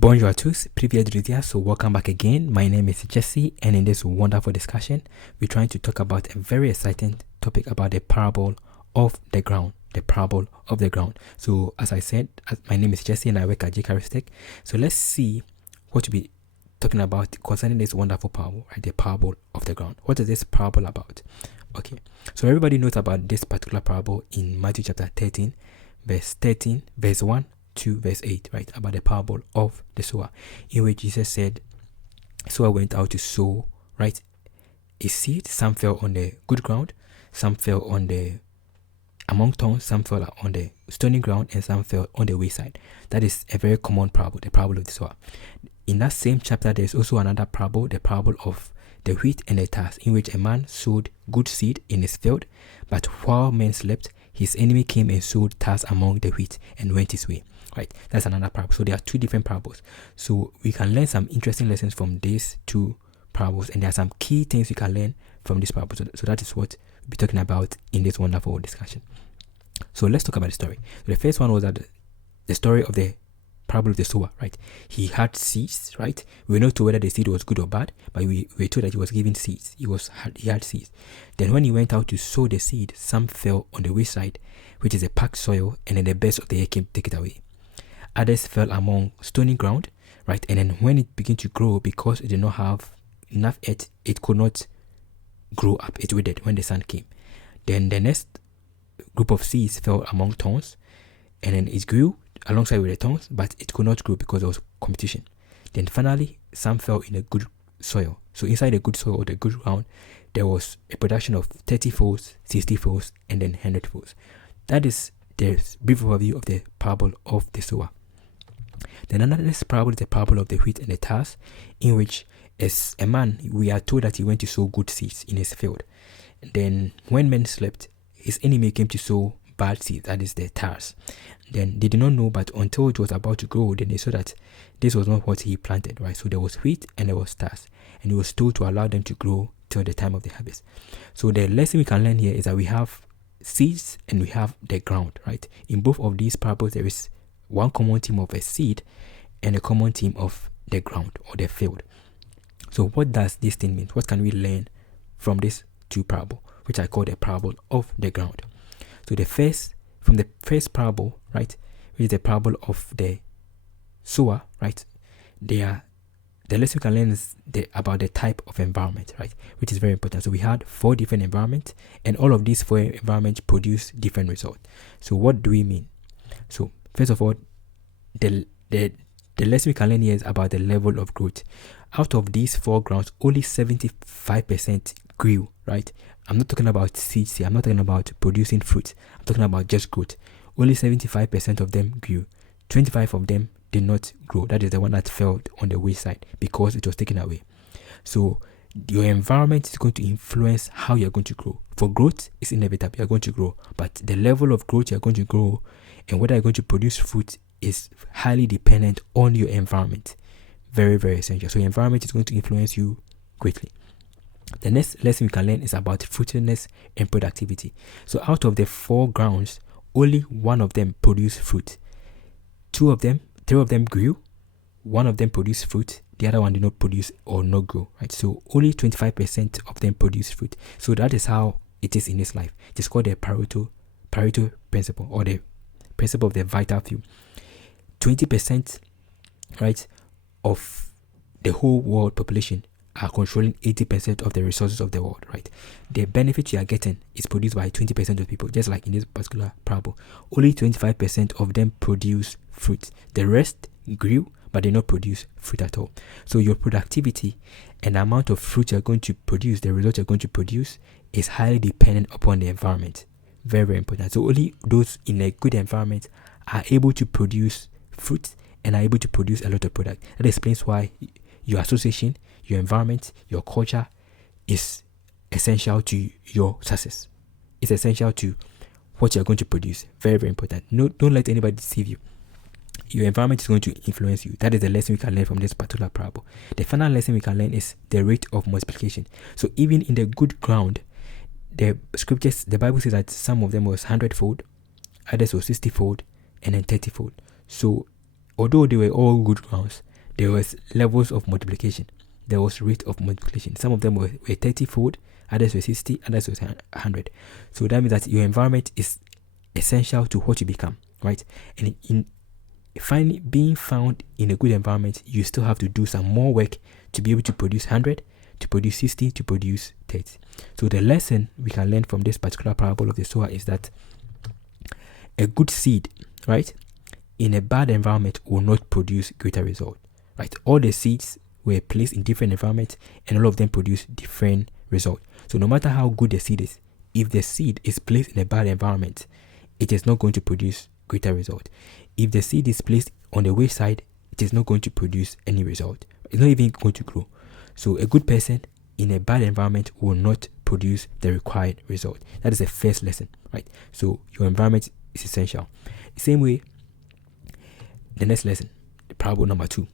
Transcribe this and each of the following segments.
Bonjour à tous, Privyet Drutia. So welcome back again. My name is Jesse, and in this wonderful discussion, we're trying to talk about a very exciting topic about the parable of the ground. The parable of the ground. So as I said, my name is Jesse and I work at Jcaristic. So let's see what we'll be talking about concerning this wonderful parable, right? The parable of the ground. What is this parable about? Okay, so everybody knows about this particular parable in Matthew chapter 13, verse 1 to verse 8, right? About the parable of the sower, in which Jesus said, sower went out to sow, right? A seed. Some fell on the good ground, some fell on the among thorns, some fell on the stony ground, and some fell on the wayside. That is a very common parable, the parable of the sower. In that same chapter, there's also another parable, the parable of the wheat and the tares, in which a man sowed good seed in his field, but while men slept, his enemy came and sowed tares among the wheat and went his way. Right, that's another parable. So there are two different parables. So we can learn some interesting lessons from these two parables, and there are some key things we can learn from this parable. So that is what we'll be talking about in this wonderful discussion. So let's talk about the story. So the first one was that the story of the parable of the sower, right? He had seeds, right? We were not told whether the seed was good or bad, but we were told that he was given seeds. He had seeds. Then when he went out to sow the seed, some fell on the wayside, which is a packed soil, and then the birds of the air came to take it away. Others fell among stony ground, right? And then when it began to grow, because it did not have enough earth, it could not grow up. It withered when the sun came. Then the next group of seeds fell among thorns, and then it grew alongside with the thorns, but it could not grow because there was competition. Then finally, some fell in a good soil. So inside the good soil or the good ground, there was a production of 30 folds, 60 folds, and then 100 folds. That is the brief overview of the parable of the sower. Then another parable is the parable of the wheat and the tares, in which as a man, we are told that he went to sow good seeds in his field. Then when men slept, his enemy came to sow bad seeds, that is the tares. Then they did not know, but until it was about to grow, then they saw that this was not what he planted, right? So there was wheat and there was tares, and he was told to allow them to grow till the time of the harvest. So the lesson we can learn here is that we have seeds and we have the ground, right? In both of these parables, there is one common theme of a seed and a common theme of the ground or the field. So what does this thing mean? What can we learn from these two parables, which I call the parable of the ground? So from the first parable, right, which is the parable of the sower, right, the lesson we can learn is about the type of environment, right, which is very important. So we had 4 different environments, and all of these 4 environments produce different results. So what do we mean? So first of all, the lesson we can learn here is about the level of growth. Out of these 4 grounds, only 75% grew, right? I'm not talking about seeds here. I'm not talking about producing fruit. I'm talking about just growth. Only 75% of them grew. 25 of them did not grow. That is the one that fell on the wayside because it was taken away. So your environment is going to influence how you're going to grow. For growth, it's inevitable. You're going to grow. But the level of growth you're going to grow and whether you're going to produce fruit is highly dependent on your environment. Very, very essential. So your environment is going to influence you greatly. The next lesson we can learn is about fruitfulness and productivity. So out of the 4 grounds, only 1 of them produced fruit. 3 of them grew. 1 of them produced fruit. The other one did not produce or not grow, right? So only 25% of them produced fruit. So that is how it is in this life. It is called the Pareto principle, or the principle of the vital few. 20%, right, of the whole world population are controlling 80% of the resources of the world, right? The benefit you are getting is produced by 20% of people, just like in this particular parable. Only 25% of them produce fruit. The rest grew, but they not produce fruit at all. So your productivity and the amount of fruit you're going to produce, the result you're going to produce, is highly dependent upon the environment. Very, very important. So only those in a good environment are able to produce fruit and are able to produce a lot of product. That explains why your association, your environment, your culture is essential to your success. It's essential to what you're going to produce. Very, very important. No, don't let anybody deceive you. Your environment is going to influence you. That is the lesson we can learn from this particular parable. The final lesson we can learn is the rate of multiplication. So even in the good ground, the scriptures, the Bible says that some of them was 100-fold, others was 60-fold, and then 30-fold. So although they were all good grounds, there was levels of multiplication. There was rate of multiplication. Some of them were 30-fold, others were 60, others were 100. So that means that your environment is essential to what you become, right? And in being found in a good environment, you still have to do some more work to be able to produce 100, to produce 60, to produce 30. So the lesson we can learn from this particular parable of the sower is that a good seed, right, in a bad environment will not produce greater result, right? All the seeds were placed in different environments and all of them produce different results. So no matter how good the seed is, if the seed is placed in a bad environment, it is not going to produce greater result. If the seed is placed on the wayside, it is not going to produce any result. It's not even going to grow. So a good person in a bad environment will not produce the required result. That is the first lesson, right? So your environment is essential. The same way, the next lesson, the parable number 2,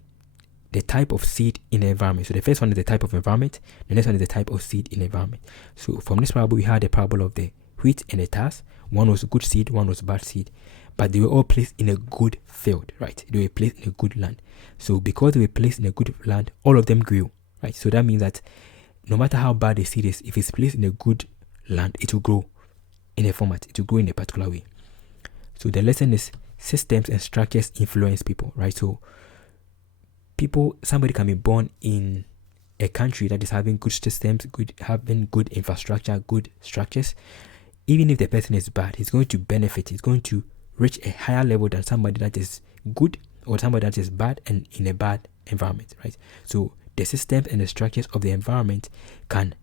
the type of seed in the environment. So the first one is the type of environment. The next one is the type of seed in the environment. So from this parable, we had the parable of the wheat and the tares. One was good seed, one was bad seed, but they were all placed in a good field, right? They were placed in a good land. So because they were placed in a good land, all of them grew, right? So that means that no matter how bad the seed is, if it's placed in a good land, it will grow in a format. It will grow in a particular way. So the lesson is systems and structures influence people, right? So somebody can be born in a country that is having good systems, having good infrastructure, good structures. Even if the person is bad, he's going to benefit. He's going to reach a higher level than somebody that is good or somebody that is bad and in a bad environment, right? So the systems and the structures of the environment can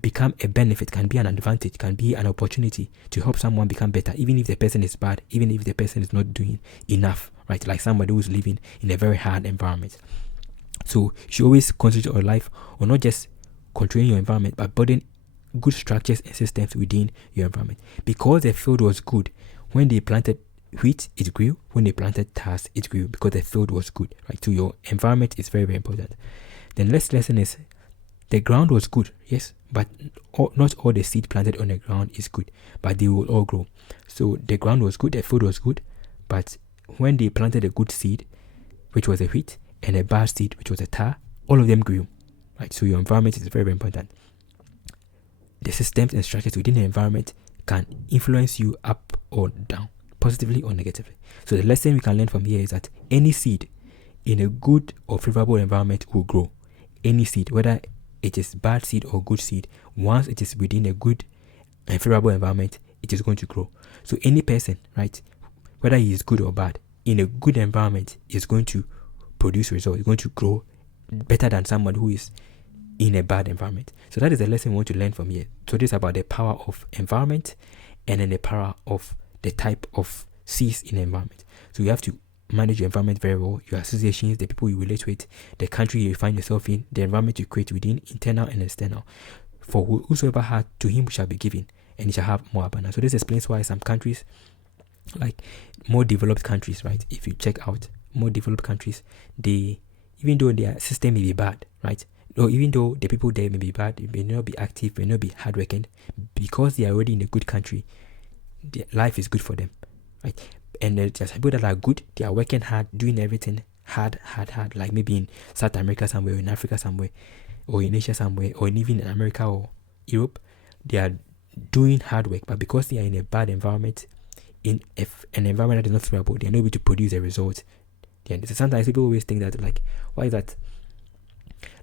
become a benefit, can be an advantage, can be an opportunity to help someone become better, even if the person is bad, even if the person is not doing enough, right? Like somebody who's living in a very hard environment. So you should always concentrate on life, or not just controlling your environment, but building good structures and systems within your environment. Because the field was good, when they planted wheat, it grew. When they planted tares, it grew because the field was good, right? So your environment is very, very important. The next lesson is the ground was good, yes, but not all the seed planted on the ground is good, but they will all grow. So the ground was good, the field was good, but when they planted a good seed, which was a wheat, and a bad seed, which was a tare, all of them grew, right? So your environment is very, very important. The systems and structures within the environment can influence you up or down, positively or negatively. So the lesson we can learn from here is that any seed in a good or favorable environment will grow. Any seed, whether it is bad seed or good seed, once it is within a good and favorable environment, it is going to grow. So any person, right, whether he is good or bad, in a good environment is going to produce results. It's going to grow better than someone who is in a bad environment. So that is the lesson we want to learn from here. So this is about the power of environment and then the power of the type of seeds in the environment. So you have to manage your environment very well, your associations, the people you relate with, the country you find yourself in, the environment you create within, internal and external. For whosoever had, to him shall be given, and he shall have more abundance. So this explains why some countries, like more developed countries, right? If you check out more developed countries, they, even though their system may be bad, right? Or even though the people there may be bad, they may not be active, may not be hardworking, because they are already in a good country, their life is good for them, right? And there's people that are good, they are working hard, doing everything hard, like maybe in South America somewhere, or in Africa somewhere, or in Asia somewhere, or even in America or Europe. They are doing hard work, but because they are in a bad environment, in an environment that is not favorable, they are not able to produce the results. Sometimes people always think that, like, why is that?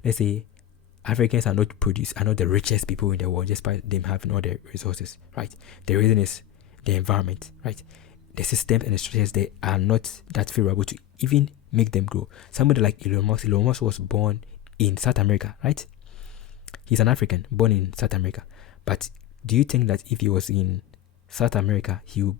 Let's say Africans are not the richest people in the world just by them having all the resources, right? The reason is the environment, right? The systems and the structures, they are not that favorable to even make them grow. Somebody like Elon Musk was born in South America, right? He's an African born in South America. But do you think that if he was in South Africa, he will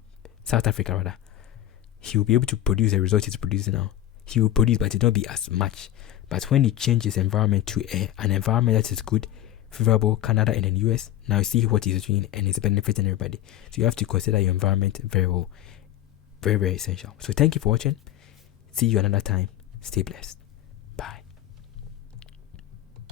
be able to produce the results he's producing now? He will produce, but it will not be as much. But when he changes environment to an environment that is good, favorable, Canada and then US, now you see what he's doing and it's benefiting everybody. So you have to consider your environment very well. Very, very essential. So thank you for watching. See you another time. Stay blessed.